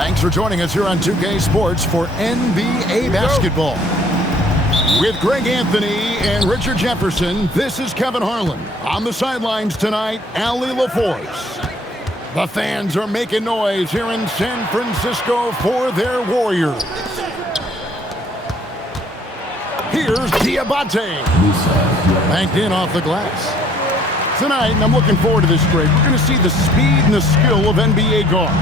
Thanks for joining us here on 2K Sports for NBA basketball. With Greg Anthony and Richard Jefferson, this is Kevin Harlan. On the sidelines tonight, Allie LaForce. The fans are making noise here in San Francisco for their Warriors. Here's Diabate. Banked in off the glass. Tonight, and I'm looking forward to this break, we're going to see the speed and the skill of NBA guards.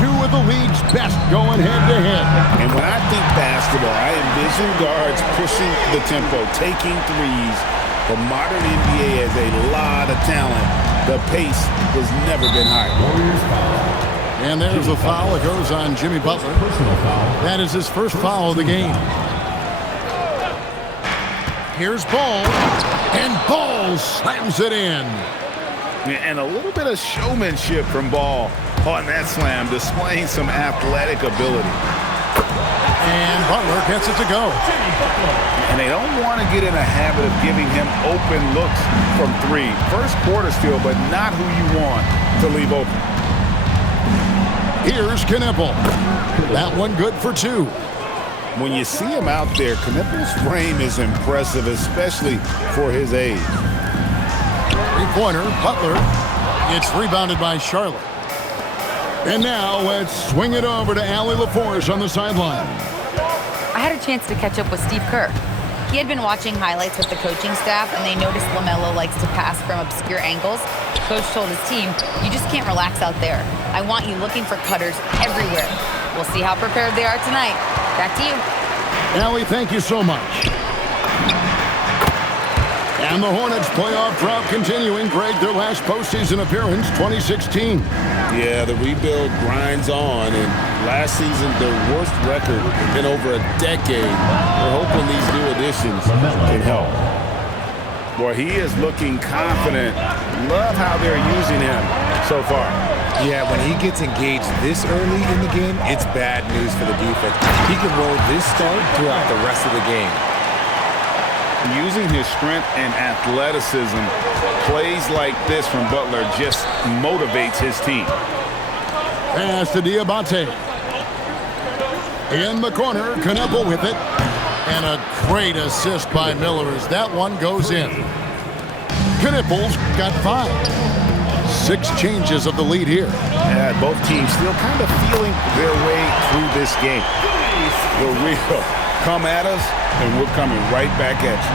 Two of the league's best going head-to-head. And when I think basketball, I envision guards pushing the tempo, taking threes. The modern NBA has a lot of talent. The pace has never been higher. And there's a foul that goes on Jimmy Butler. That is his first foul of the game. Here's Ball, and Ball slams it in. And a little bit of showmanship from Ball on that slam, displaying some athletic ability. And Butler gets it to go. And they don't want to get in a habit of giving him open looks from three. First quarter still, but not who you want to leave open. Here's Knipple. That one good for two. When you see him out there, Knipple's frame is impressive, especially for his age. Three-pointer, Butler. It's rebounded by Charlotte. And now let's swing it over to Allie LaForce on the sideline. I had a chance to catch up with Steve Kerr. He had been watching highlights with the coaching staff, and they noticed LaMelo likes to pass from obscure angles. Coach told his team, you just can't relax out there. I want you looking for cutters everywhere. We'll see how prepared they are tonight. Back to you. Allie, thank you so much. And the Hornets playoff drought continuing. Greg, their last postseason appearance, 2016. Yeah, the rebuild grinds on, and last season, their worst record in over a decade. We're hoping these new additions can help. Boy, he is looking confident. Love how they're using him so far. Yeah, when he gets engaged this early in the game, it's bad news for the defense. He can roll this start throughout the rest of the game. Using his strength and athleticism, plays like this from Butler just motivates his team. Pass to Diabate. In the corner, Knipple with it. And a great assist by Miller as that one goes in. Knipple's got 5. 6 changes of the lead here. Yeah, both teams still kind of feeling their way through this game. The real come at us, and we're coming right back at you.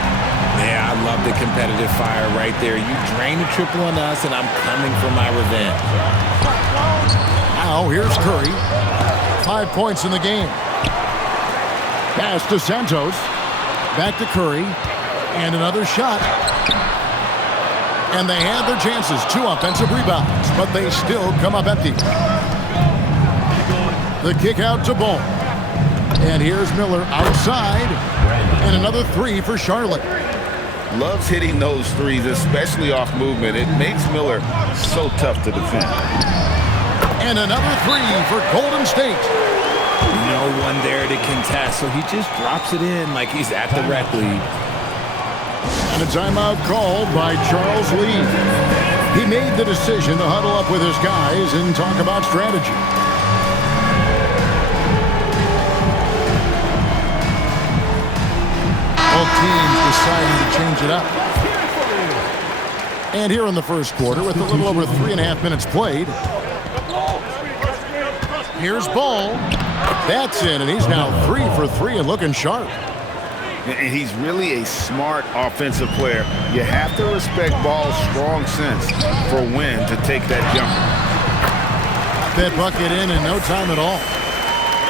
Yeah, I love the competitive fire right there. You drain the triple on us, and I'm coming for my revenge. Now, here's Curry. 5 points in the game. Pass to Santos. Back to Curry. And another shot. And they had their chances. 2 offensive rebounds, but they still come up empty. The kick out to Ball. And here's Miller outside. And another 3 for Charlotte. Loves hitting those threes, especially off movement. It makes Miller so tough to defend. And another 3 for Golden State. No one there to contest, so he just drops it in like he's at the rec league. And a timeout called by Charles Lee. He made the decision to huddle up with his guys and talk about strategy. Both teams deciding to change it up. And here in the first quarter, with a little over 3.5 minutes played, here's Ball. That's in, and he's now 3 for 3 and looking sharp. And he's really a smart offensive player. You have to respect Ball's strong sense for when to take that jumper. That bucket in no time at all.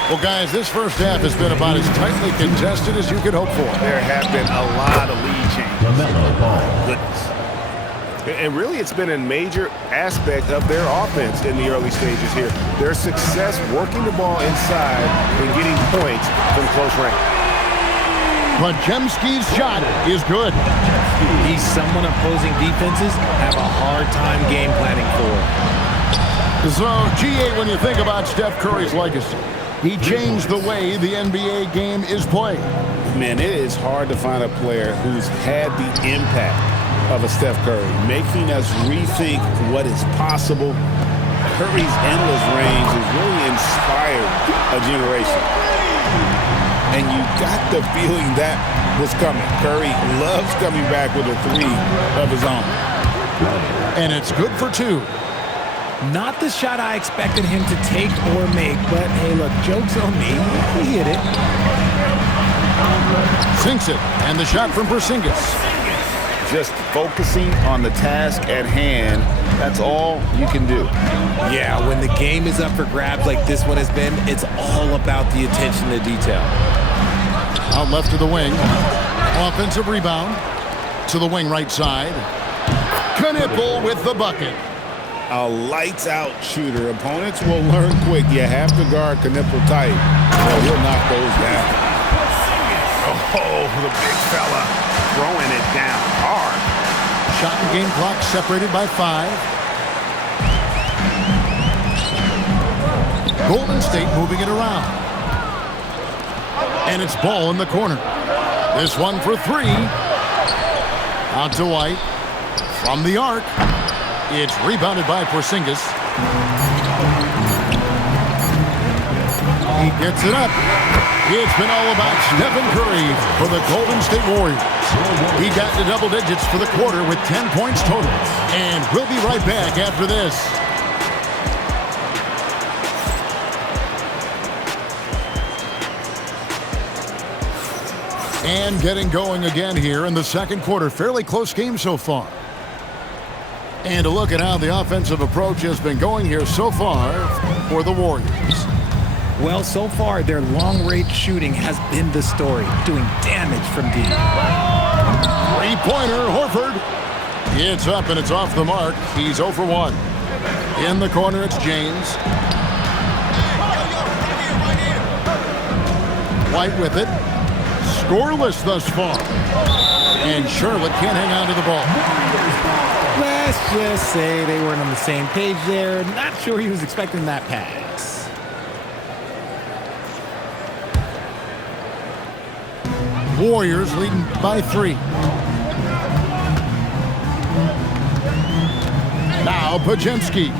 Well, guys, this first half has been about as tightly contested as you could hope for. There have been a lot of lead changes. Goodness. And really, it's been a major aspect of their offense in the early stages here. Their success working the ball inside and getting points from close range. Podziemski's shot is good. He's someone opposing defenses have a hard time game planning for. So, G8, when you think about Steph Curry's legacy, he changed the way the NBA game is played. Man, it is hard to find a player who's had the impact of a Steph Curry, making us rethink what is possible. Curry's endless range has really inspired a generation. And you got the feeling that was coming. Curry loves coming back with a three of his own. And it's good for two. Not the shot I expected him to take or make, but hey, look, joke's on me. He hit it. Sinks it, and the shot from Porzingis. Just focusing on the task at hand, that's all you can do. Yeah, when the game is up for grabs like this one has been, it's all about the attention to detail. Out left to the wing. Offensive rebound. To the wing right side. Knipple with the bucket. A lights-out shooter. Opponents will learn quick. You have to guard Knipple tight, or he'll knock those down. Oh, the big fella throwing it down hard. Shot and game clock separated by 5. Golden State moving it around. And it's ball in the corner. This one for 3. Out to White. From the arc. It's rebounded by Porzingis. He gets it up. It's been all about Stephen Curry for the Golden State Warriors. He got to double digits for the quarter with 10 points total. And we'll be right back after this. And getting going again here in the second quarter. Fairly close game so far. And a look at how the offensive approach has been going here so far for the Warriors. Well, so far, their long-range shooting has been the story, doing damage from deep. Three-pointer, Horford. It's up and it's off the mark. He's 0 for 1. In the corner, it's James. White with it. Scoreless thus far. And Charlotte can't hang on to the ball. Let's just say they weren't on the same page there. Not sure he was expecting that pass. Warriors leading by 3. Now Podziemski.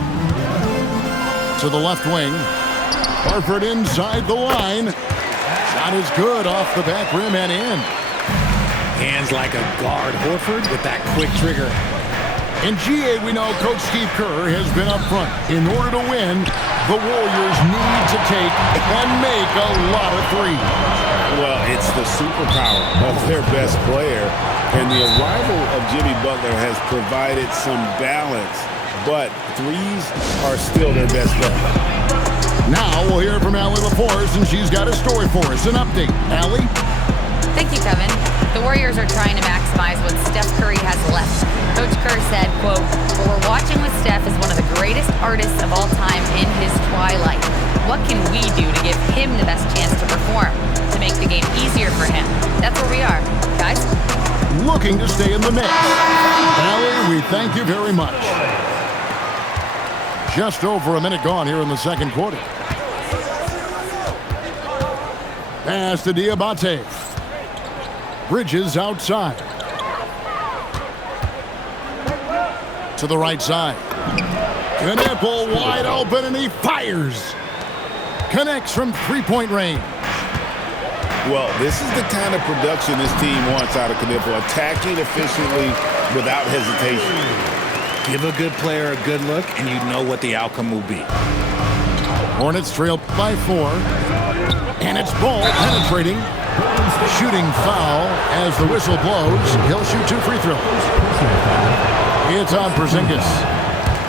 To the left wing. Horford inside the line. Shot is good off the back rim and in. Hands like a guard. Horford with that quick trigger. In GA, we know Coach Steve Kerr has been up front. In order to win, the Warriors need to take and make a lot of threes. Well, it's the superpower of their best player. And the arrival of Jimmy Butler has provided some balance. But threes are still their best weapon. Now we'll hear from Allie LaForce, and she's got a story for us. An update. Allie? Thank you, Kevin. The Warriors are trying to maximize what Steph Curry has left. Coach Kerr said, quote, "What we're watching with Steph is one of the greatest artists of all time in his twilight. What can we do to give him the best chance to perform, to make the game easier for him?" That's where we are, guys. Looking to stay in the mix. Allie, we thank you very much. Just over a minute gone here in the second quarter. Pass to Diabate. Bridges outside. To the right side. Knipple wide open and he fires. Connects from three-point range. Well, this is the kind of production this team wants out of Knipple. Attacking efficiently without hesitation. Give a good player a good look, and you know what the outcome will be. Hornets trail by 4. And it's Ball penetrating. Shooting foul as the whistle blows. He'll shoot 2 free throws. It's on Porzingis.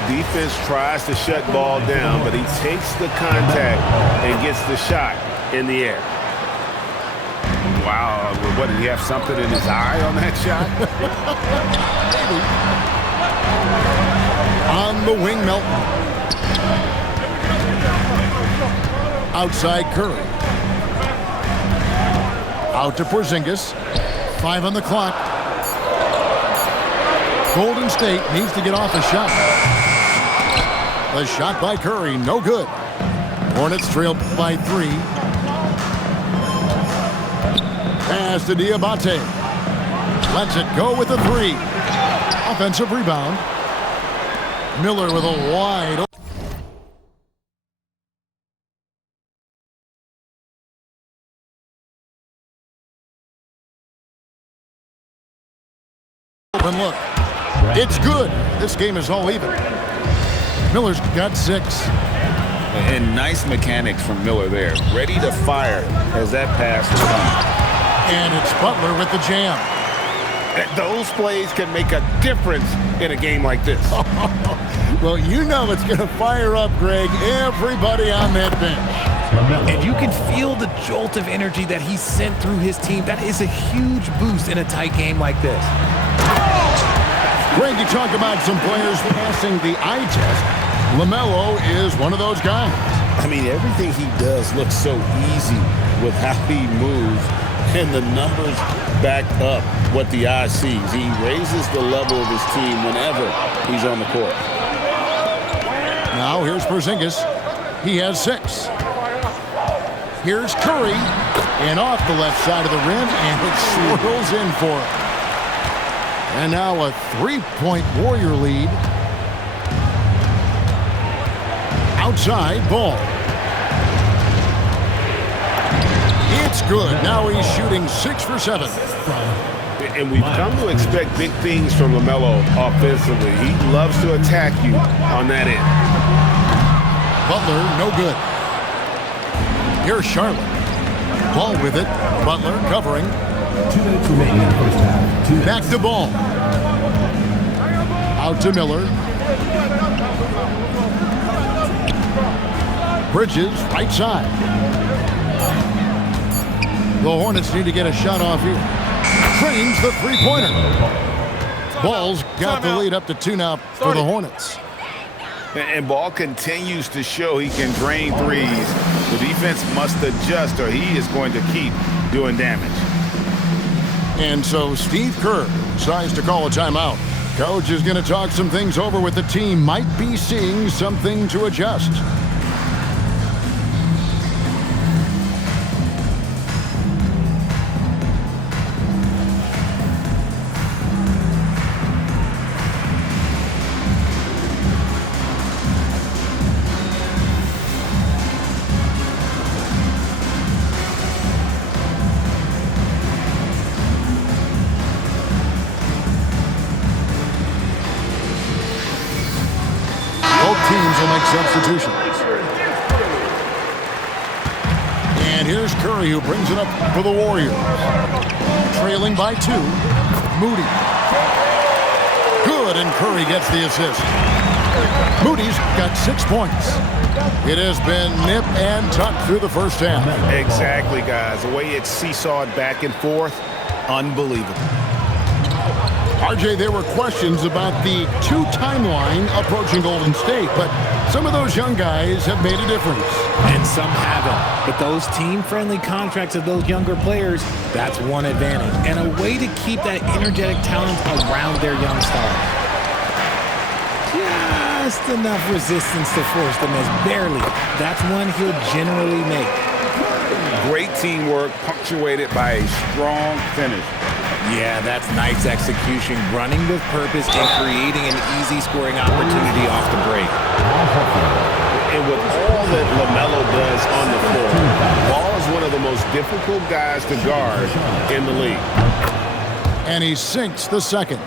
Defense tries to shut Ball down, but he takes the contact and gets the shot in the air. Wow, what, did he have something in his eye on that shot? On the wing, Melton. Outside Curry. Out to Porzingis. 5 on the clock. Golden State needs to get off a shot. The shot by Curry, no good. Hornets trail by 3. Pass to Diabate. Lets it go with a 3. Offensive rebound. Miller with a wide open. open look. It's good. This game is all even. Miller's got 6. And nice mechanics from Miller there. Ready to fire as that pass will come. And it's Butler with the jam. Those plays can make a difference in a game like this. Well, you know it's going to fire up, Greg, everybody on that bench. And you can feel the jolt of energy that he sent through his team. That is a huge boost in a tight game like this. Greg, you talk about some players passing the eye test. LaMelo is one of those guys. I mean, everything he does looks so easy with how he moves, and the numbers back up what the eye sees. He raises the level of his team whenever he's on the court. Now here's Porzingis. He has 6. Here's Curry, and off the left side of the rim, and it swirls in for him. And now a 3-point Warrior lead. Outside, Ball. It's good. Now he's shooting 6 for 7. And we've come to expect big things from LaMelo offensively. He loves to attack you on that end. Butler, no good. Here's Charlotte. Ball with it. Butler covering. 2 minutes remaining in the first half. 2 minutes. Back to Ball. Out to Miller. Bridges, right side. The Hornets need to get a shot off here. Trains the three-pointer. Ball's got the lead up to 2 now for the Hornets. And Ball continues to show he can drain threes. The defense must adjust or he is going to keep doing damage. And so Steve Kerr decides to call a timeout. Coach is going to talk some things over with the team. Might be seeing something to adjust. Teams will make substitutions. And here's Curry, who brings it up for the Warriors. Trailing by 2. Moody. Good, and Curry gets the assist. Moody's got 6 points. It has been nip and tuck through the first half. Exactly, guys. The way it's seesawed back and forth, unbelievable. RJ, there were questions about the 2 timeline approaching Golden State, but some of those young guys have made a difference. And some haven't. But those team-friendly contracts of those younger players, that's one advantage. And a way to keep that energetic talent around their young stars. Just enough resistance to force the miss. Barely. That's one he'll generally make. Great teamwork punctuated by a strong finish. Yeah, that's nice execution, running with purpose and creating an easy scoring opportunity off the break. And with all that LaMelo does on the floor, Ball is one of the most difficult guys to guard in the league. And he sinks the second.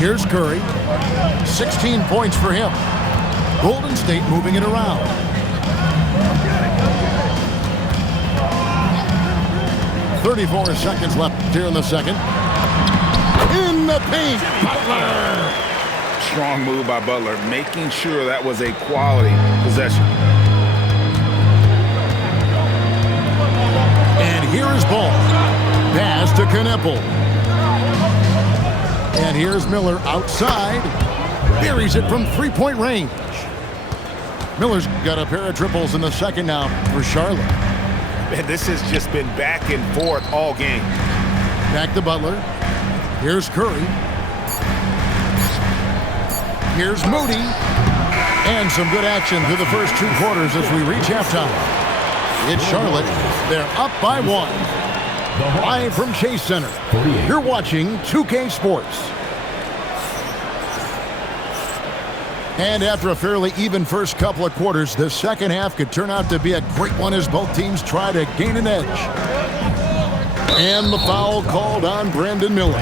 Here's Curry. 16 points for him. Golden State moving it around. .34 seconds left here in the second. In the paint, Butler. Strong move by Butler, making sure that was a quality possession. And here is Ball. Pass to Kneppel. And here's Miller outside. Buries it from 3-point range. Miller's got a pair of triples in the second now for Charlotte. Man, this has just been back and forth all game. Back to Butler. Here's Curry. Here's Moody. And some good action through the first 2 quarters as we reach halftime. It's Charlotte. They're up by 1. Live from Chase Center. You're watching 2K Sports. And after a fairly even first couple of quarters, the second half could turn out to be a great one as both teams try to gain an edge. And the foul called on Brandon Miller.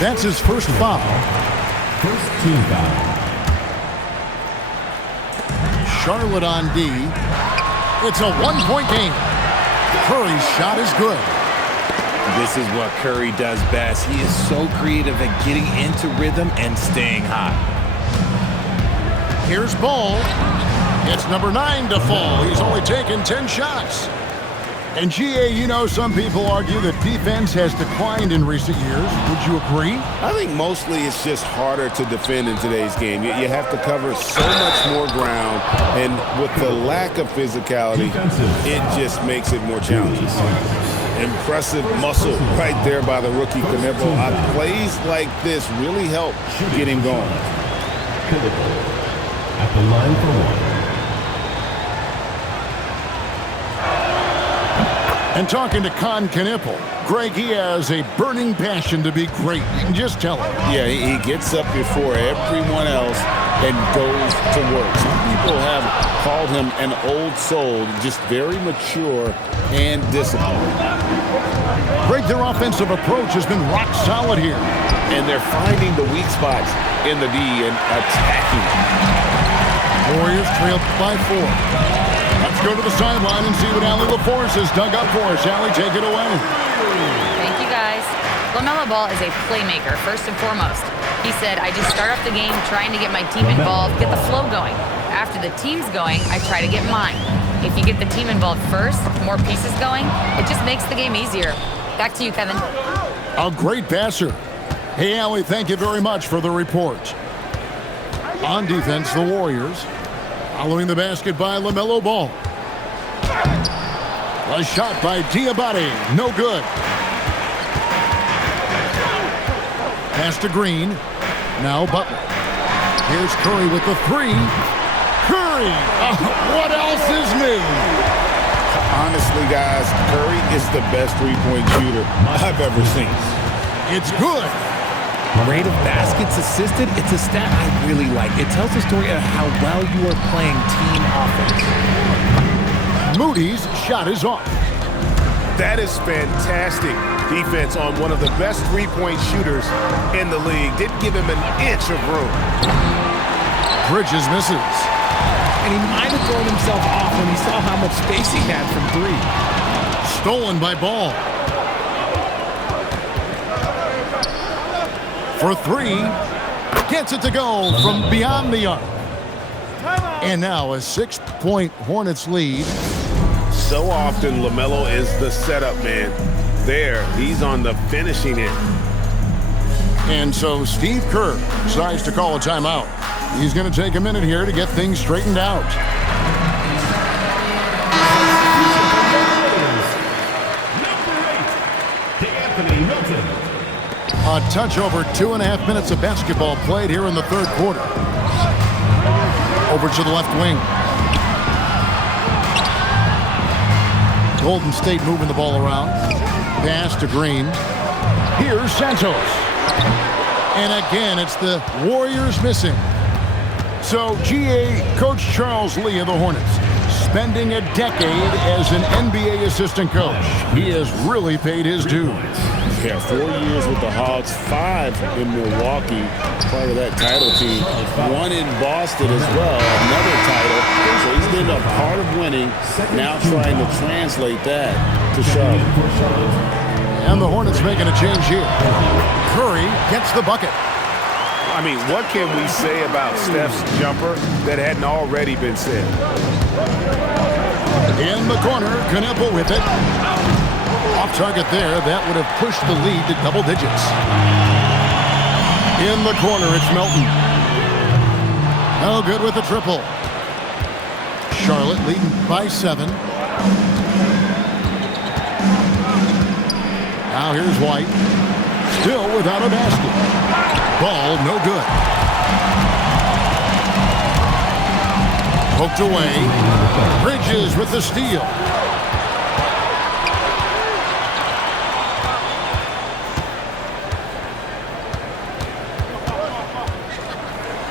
That's his first foul. First team foul. Charlotte on D. It's a one-point game. Curry's shot is good. This is what Curry does best. He is so creative at getting into rhythm and staying hot. Here's Ball. It's number 9 to fall. He's only taken 10 shots. And GA, you know, some people argue that defense has declined in recent years. Would you agree? I think mostly it's just harder to defend in today's game. You have to cover so much more ground, and with the lack of physicality, it just makes it more challenging. Impressive muscle right there by the rookie Knueppel. Plays like this really help get him going. At the line for one. And talking to Con Knueppel, Greg, he has a burning passion to be great. You can just tell him. Yeah, he gets up before everyone else and goes to work. Some people have called him an old soul, just very mature and disciplined. Greg, their offensive approach has been rock solid here. And they're finding the weak spots in the D and attacking. Warriors trail by 4. Let's go to the sideline and see what Allie LaForce has dug up for us. Allie, take it away. Thank you, guys. LaMelo Ball is a playmaker, first and foremost. He said, I just start off the game trying to get my team involved, get the flow going. After the team's going, I try to get mine. If you get the team involved first, more pieces going, it just makes the game easier. Back to you, Kevin. A great passer. Hey, Allie, thank you very much for the report. On defense, the Warriors. Following the basket by LaMelo Ball. A shot by Diabate. No good. Pass to Green. Now Butler. Here's Curry with the 3. Curry! What else is new? Honestly, guys, Curry is the best three-point shooter I've ever seen. It's good. Rate of baskets assisted, it's a stat I really like. It tells the story of how well you are playing team offense. Moody's shot is off. That is fantastic defense on one of the best three-point shooters in the league. Didn't give him an inch of room. Bridges misses. And he might have thrown himself off when he saw how much space he had from 3. Stolen by Ball. For 3, gets it to go from beyond the arc. And now a 6-point Hornets lead. So often, LaMelo is the setup man. There, he's on the finishing end. And so Steve Kerr decides to call a timeout. He's going to take a minute here to get things straightened out. A touch over 2.5 minutes of basketball played here in the third quarter. Over to the left wing. Golden State moving the ball around. Pass to Green. Here's Santos. And again, it's the Warriors missing. So GA Coach Charles Lee of the Hornets, spending a decade as an NBA assistant coach. He has really paid his dues. Yeah, 4 years with the Hawks, 5 in Milwaukee, part of that title team. 1 in Boston as well, another title. So he's been a part of winning, now trying to translate that to Charlotte. And the Hornets making a change here. Curry gets the bucket. I mean, what can we say about Steph's jumper that hadn't already been said? In the corner, Knueppel with it. Off target there, that would have pushed the lead to double digits. In the corner, it's Melton. No good with the triple. Charlotte leading by 7. Now here's White. Still without a basket. Ball no good. Poked away. Bridges with the steal.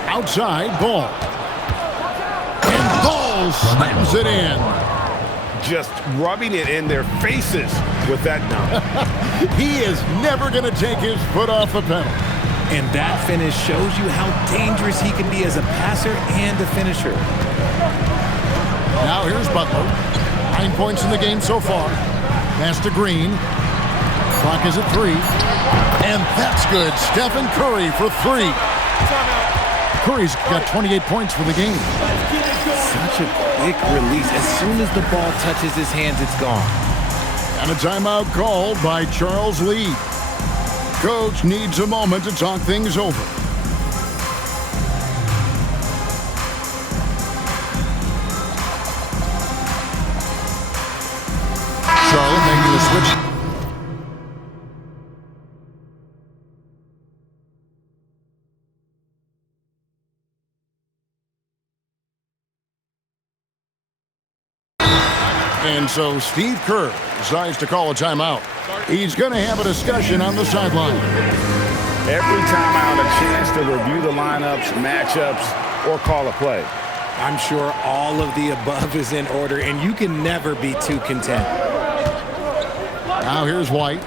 Outside, Ball. And Ball slams it in. Just rubbing it in their faces. with that dunk. He is never going to take his foot off the pedal. And that finish shows you how dangerous he can be as a passer and a finisher. Now here's Butler. 9 points in the game so far. Pass to Green. Clock is at 3. And that's good. Stephen Curry for 3. Curry's got 28 points for the game. Such a quick release. As soon as the ball touches his hands, it's gone. And a timeout called by Charles Lee. Coach needs a moment to talk things over. Charlotte making the switch. And so Steve Kerr decides to call a timeout. He's going to have a discussion on the sideline. Every timeout, a chance to review the lineups, matchups, or call a play. I'm sure all of the above is in order, and you can never be too content. Now here's White.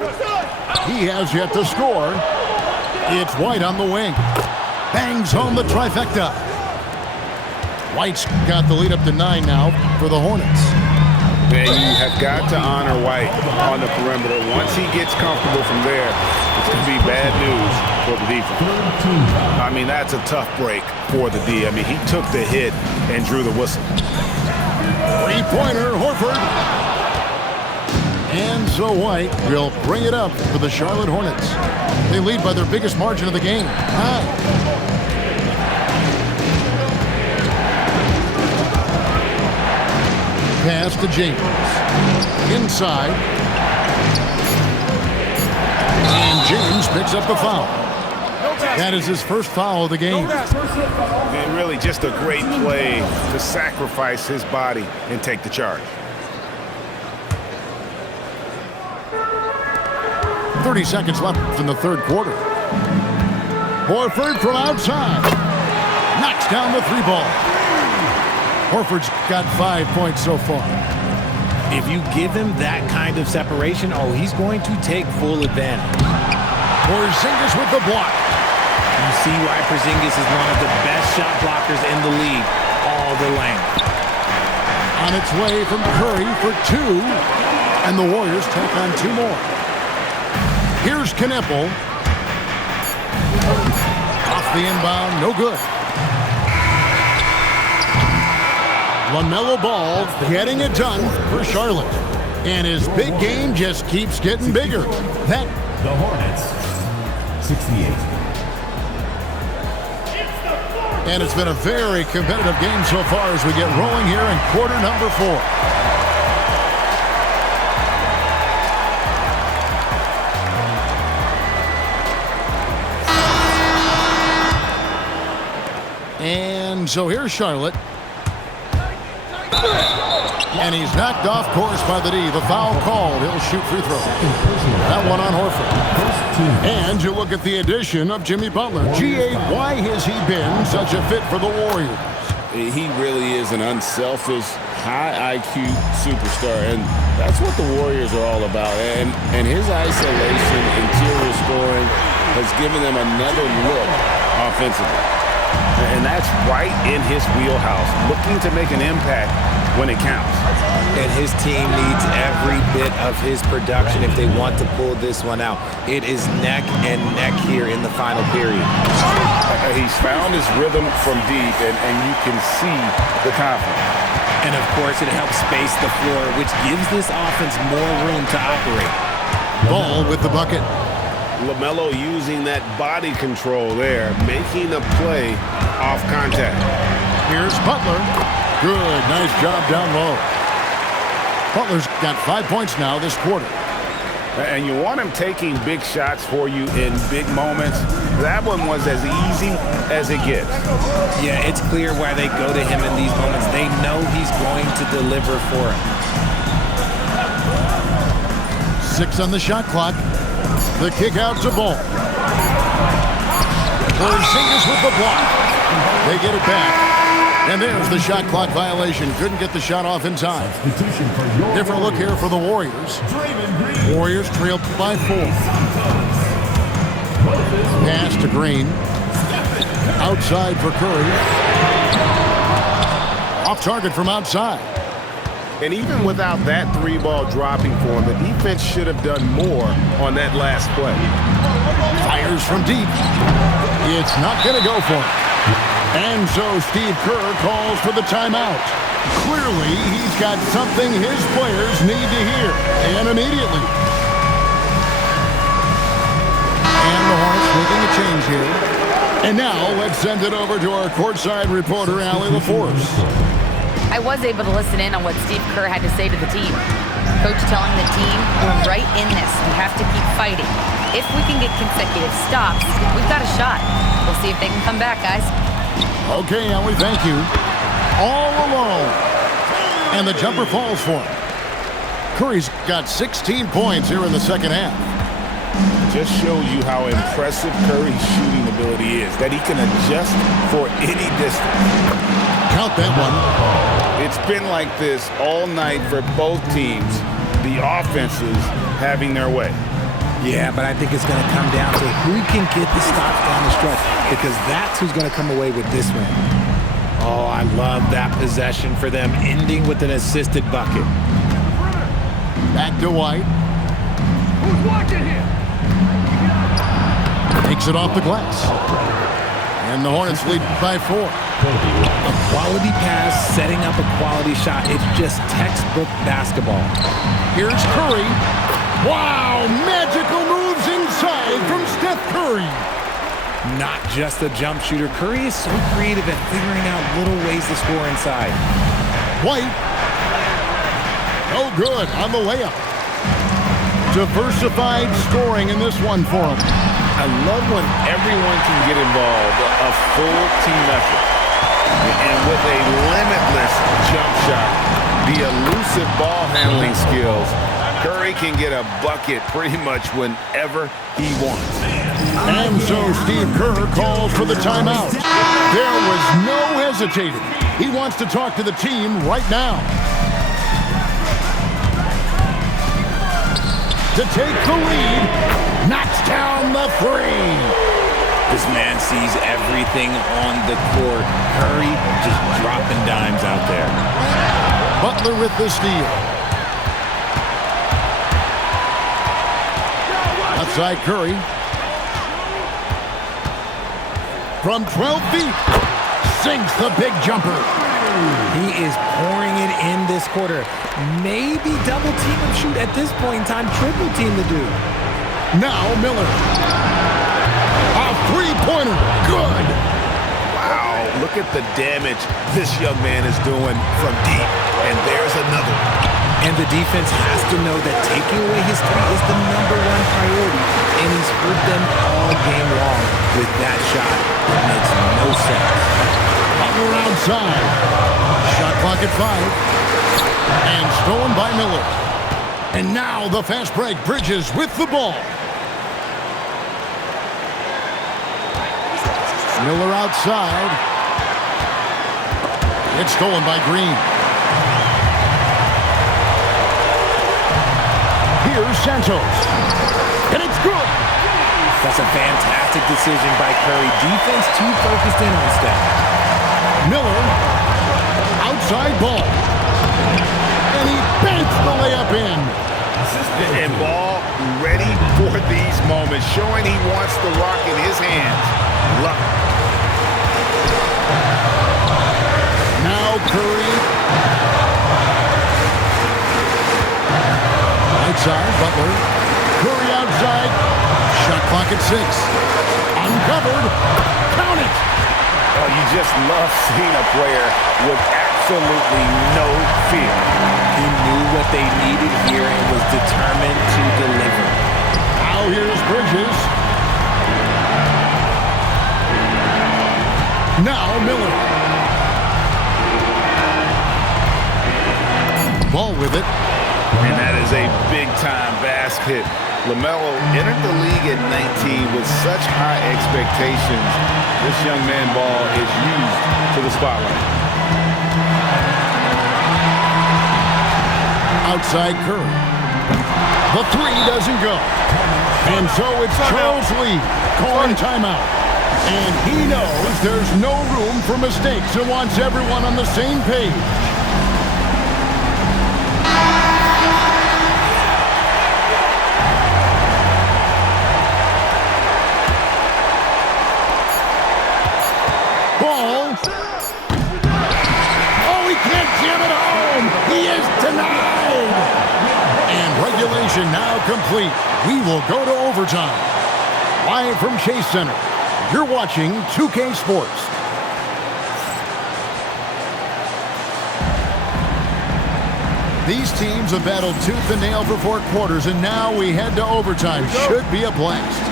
He has yet to score. It's White on the wing. Bangs home the trifecta. White's got the lead up to 9 now for the Hornets. And you have got to honor White on the perimeter. Once he gets comfortable from there, it's going to be bad news for the defense. I mean, that's a tough break for the D. I mean, he took the hit and drew the whistle. Three-pointer, Horford. And so White will bring it up for the Charlotte Hornets. They lead by their biggest margin of the game, 9. Pass to James. Inside. And James picks up the foul. That is his first foul of the game. And really just a great play to sacrifice his body and take the charge. 30 seconds left in the third quarter. Horford from outside. Knocks down the 3 ball. Horford's got 5 points so far. If you give him that kind of separation, he's going to take full advantage. Porzingis with the block. You see why Porzingis is one of the best shot blockers in the league all the lane. On its way from Curry for 2. And the Warriors tack on 2 more. Here's Kneppel. Off the inbound, no good. LaMelo Ball getting it done for Charlotte. And his big game just keeps getting bigger. That The Hornets, 68. And it's been a very competitive game so far as we get rolling here in quarter number 4. And so here's Charlotte. And he's knocked off course by the D. The foul called. He'll shoot free throw. That one on Horford. And you look at the addition of Jimmy Butler. G.A., why has he been such a fit for the Warriors? He really is an unselfish, high IQ superstar, and that's what the Warriors are all about. And his isolation, interior scoring, has given them another look offensively. And that's right in his wheelhouse, looking to make an impact when it counts. And his team needs every bit of his production if they want to pull this one out. It is neck and neck here in the final period. He's found his rhythm from deep, and you can see the confidence. And of course, it helps space the floor, which gives this offense more room to operate. Ball with the bucket. LaMelo using that body control there, making a play off contact. Here's Butler. Good, nice job down low. Butler's got 5 points now this quarter. And you want him taking big shots for you in big moments. That one was as easy as it gets. Yeah, it's clear why they go to him in these moments. They know he's going to deliver for him. 6 on the shot clock. The kick out to Ball. Porzingis with the block. They get it back. And there's the shot clock violation. Couldn't get the shot off in time. Substitution for your Different look here for the Warriors. Draymond Green. Warriors trailed by 4. Pass to Green. Outside for Curry. Off target from outside. And even without that 3-ball dropping for him, the defense should have done more on that last play. Fires from deep. It's not going to go for it. And so Steve Kerr calls for the timeout. Clearly, he's got something his players need to hear, and immediately. And the Hornets making a change here. And now, let's send it over to our courtside reporter, Allie LaForce. I was able to listen in on what Steve Kerr had to say to the team. Coach telling the team, we're right in this. We have to keep fighting. If we can get consecutive stops, we've got a shot. We'll see if they can come back, guys. Okay, Allie, thank you. All alone. And the jumper falls for him. Curry's got 16 points here in the second half. Just shows you how impressive Curry's shooting ability is, that he can adjust for any distance. Count that one. It's been like this all night for both teams, the offenses having their way. Yeah, but I think it's going to come down to who can get the stops down the stretch, because that's who's going to come away with this one. Oh, I love that possession for them, ending with an assisted bucket. Back to White. Who's watching here? Takes it off the glass. And the Hornets lead by 4. A quality pass, setting up a quality shot. It's just textbook basketball. Here's Curry. Wow, magical moves inside from Steph Curry. Not just a jump shooter. Curry is so creative at figuring out little ways to score inside. White. Oh, good on the layup. Diversified scoring in this one for him. I love when everyone can get involved, a full team effort. And with a limitless jump shot, the elusive ball handling skills, Curry can get a bucket pretty much whenever he wants. And so Steve Kerr calls for the timeout. There was no hesitating. He wants to talk to the team right now. To take the lead, knocks down the 3. This man sees everything on the court. Curry just dropping dimes out there. Butler with the steal. Outside Curry. From 12 feet, sinks the big jumper. He is pouring it in this quarter. Maybe double team him shoot at this point in time, triple team the dude. Now Miller. A three-pointer, good. Wow, look at the damage this young man is doing from deep. And there's another. And the defense has to know that taking away his 3 is the #1 priority, and he's hurt them all game long with that shot. It makes no sense. Butler outside. Shot clock at 5. And stolen by Miller. And now the fast break. Bridges with the ball. Miller outside. It's stolen by Green. Here's Santos. And it's good. That's a fantastic decision by Curry. Defense too focused in on Steph. Miller. Outside ball. And he banks the layup in. And ball ready for these moments, showing he wants the rock in his hands. Love it. Now Curry. Right side, Butler. Curry outside. Shot clock at 6. Uncovered. Count it. Oh, you just love seeing a player with absolutely no fear. He knew what they needed here and was determined to deliver. Now here's Bridges. Now Miller. Ball with it. And that is a big-time basket. LaMelo entered the league at 19 with such high expectations. This young man ball is used to the spotlight. Outside Curry. The three doesn't go. And so it's Charles Lee calling timeout. And he knows there's no room for mistakes and wants everyone on the same page. Ball. Oh, he can't jam it home. He is denied. And regulation now complete. We will go to overtime. Live from Chase Center, you're watching 2K Sports. These teams have battled tooth and nail for 4 quarters, and now we head to overtime. Should be a blast.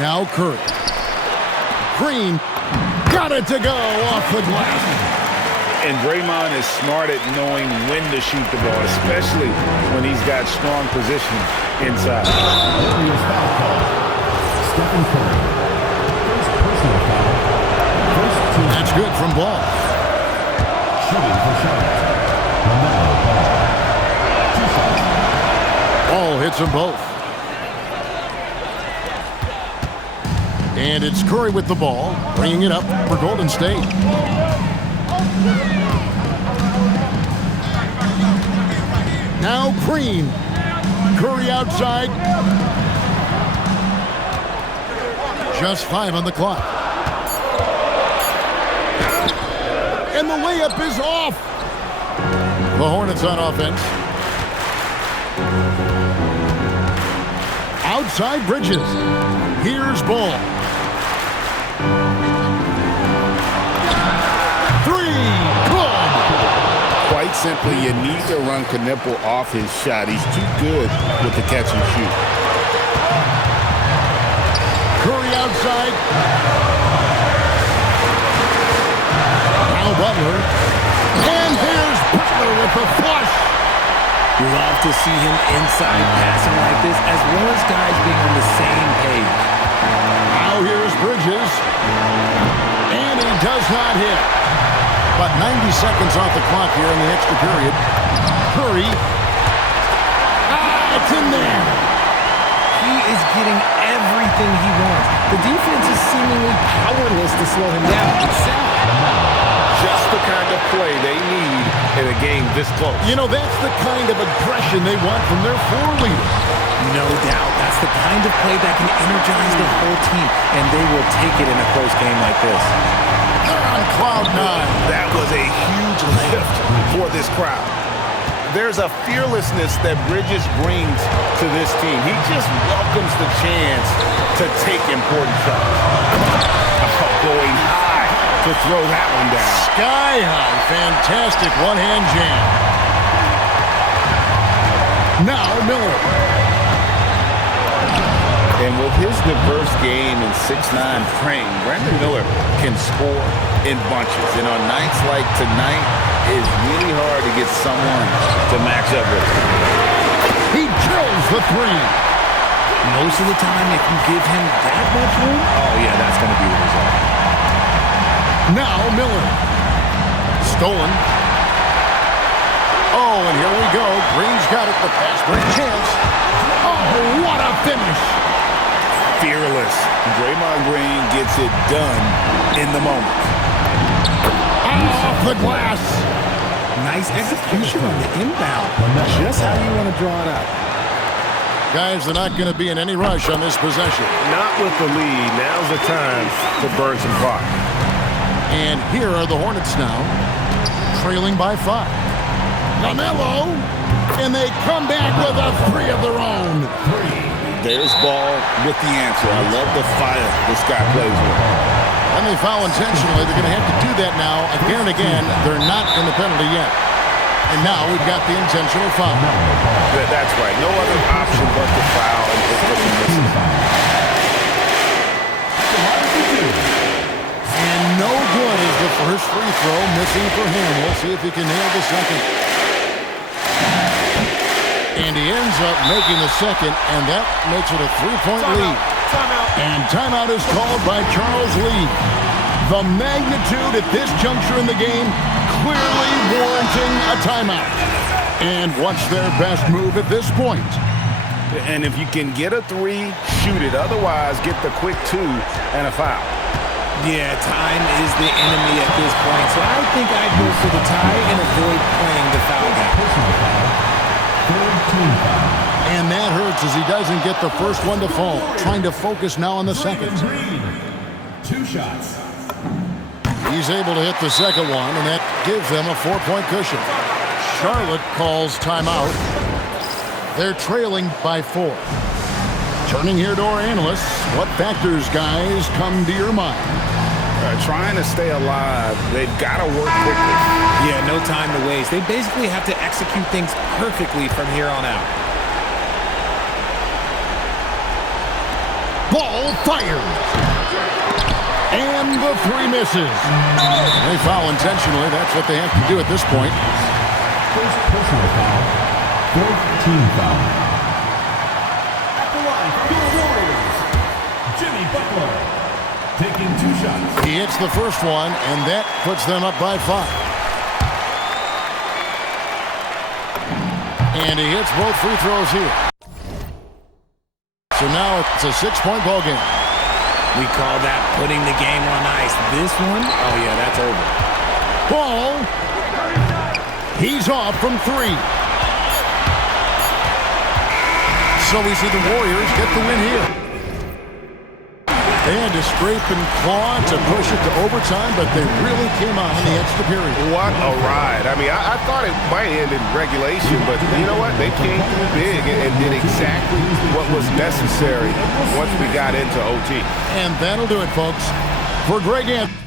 Now Curry. Green got it to go off the glass. And Draymond is smart at knowing when to shoot the ball, especially when he's got strong position inside. Stephen Curry. First personal foul. First team. That's good from Ball. Shooting for Charlotte. LaMelo Ball. 2 shots. Ball hits them both. And it's Curry with the ball, bringing it up for Golden State. Now Green. Curry outside. Just 5 on the clock. And the layup is off. The Hornets on offense. Outside Bridges. Here's Ball. 3. Good. Quite simply, you need to run Knipple off his shot. He's too good with the catch and shoot. Curry outside. Now Butler. And here's Butler with the flush. Love to see him inside passing like this, as well as guys being on the same page. Now here's Bridges. And he does not hit. But 90 seconds off the clock here in the extra period. Curry. It's in there. He is getting everything he wants. The defense is seemingly powerless to slow him down. Just the kind of play they need in a game this close. You know, that's the kind of aggression they want from their floor leader. No doubt. That's the kind of play that can energize the whole team, and they will take it in a close game like this. They're on cloud 9. That was a huge lift for this crowd. There's a fearlessness that Bridges brings to this team. He just welcomes the chance to take important shots. Going high to throw that one down. Sky high. Fantastic one-hand jam. Now Miller. And with his diverse game and 6'9" frame, Brandon Miller can score in bunches. And on nights like tonight, it's really hard to get someone to match up with him. He drills the 3. Most of the time, if you give him that much room, oh yeah, that's going to be the result. Now Miller. Stolen. Oh, and here we go. Green's got it. The pass break chance. Oh, what a finish. Fearless. Draymond Green gets it done in the moment. Off the glass. Nice execution on the inbound. Just how you want to draw it up. Guys, they're not going to be in any rush on this possession. Not with the lead. Now's the time to burn some clock. And here are the Hornets now, trailing by 5. LaMelo, and they come back with a 3 of their own. There's Ball with the answer. I love the fire this guy plays with. And they foul intentionally. They're going to have to do that now again and again. They're not in the penalty yet. And now we've got the intentional foul. That's right. No other option but to foul and just let him miss it. And no good is the first free throw, missing for him. We'll see if he can nail the second. And he ends up making the second, and that makes it a 3-point lead. And timeout is called by Charles Lee. The magnitude at this juncture in the game clearly warranting a timeout. And what's their best move at this point? And if you can get a 3, shoot it. Otherwise, get the quick 2 and a foul. Yeah, time is the enemy at this point, so I think I'd go for the tie and avoid playing the foul guy. Personal foul. Third team foul. And that hurts as he doesn't get the first one to fall. Trying to focus now on the second. Green. 2 shots. He's able to hit the second one, and that gives them a 4-point cushion. Charlotte calls timeout. They're trailing by 4. Turning here to our analysts, what factors, guys, come to your mind? Trying to stay alive, they've got to work quickly. Yeah, no time to waste. They basically have to execute things perfectly from here on out. Ball fired. And the 3 misses. They foul intentionally. That's what they have to do at this point. First personal foul. Fourth team foul. At the line for the Warriors, Jimmy Butler. Taking 2 shots. He hits the first one, and that puts them up by 5. And he hits both free throws here. So now it's a 6-point ball game. We call that putting the game on ice. This one, oh yeah, that's over. Ball. He's off from 3. So we see the Warriors get the win here. They had to scrape and claw to push it to overtime, but they really came on in the extra period. What a ride. I mean, I thought it might end in regulation, but you know what? They came through big and did exactly what was necessary once we got into OT. And that'll do it, folks. For Greg Anthony.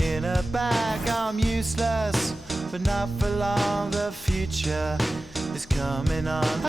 In a bag, I'm useless, but not for long. The future is coming on.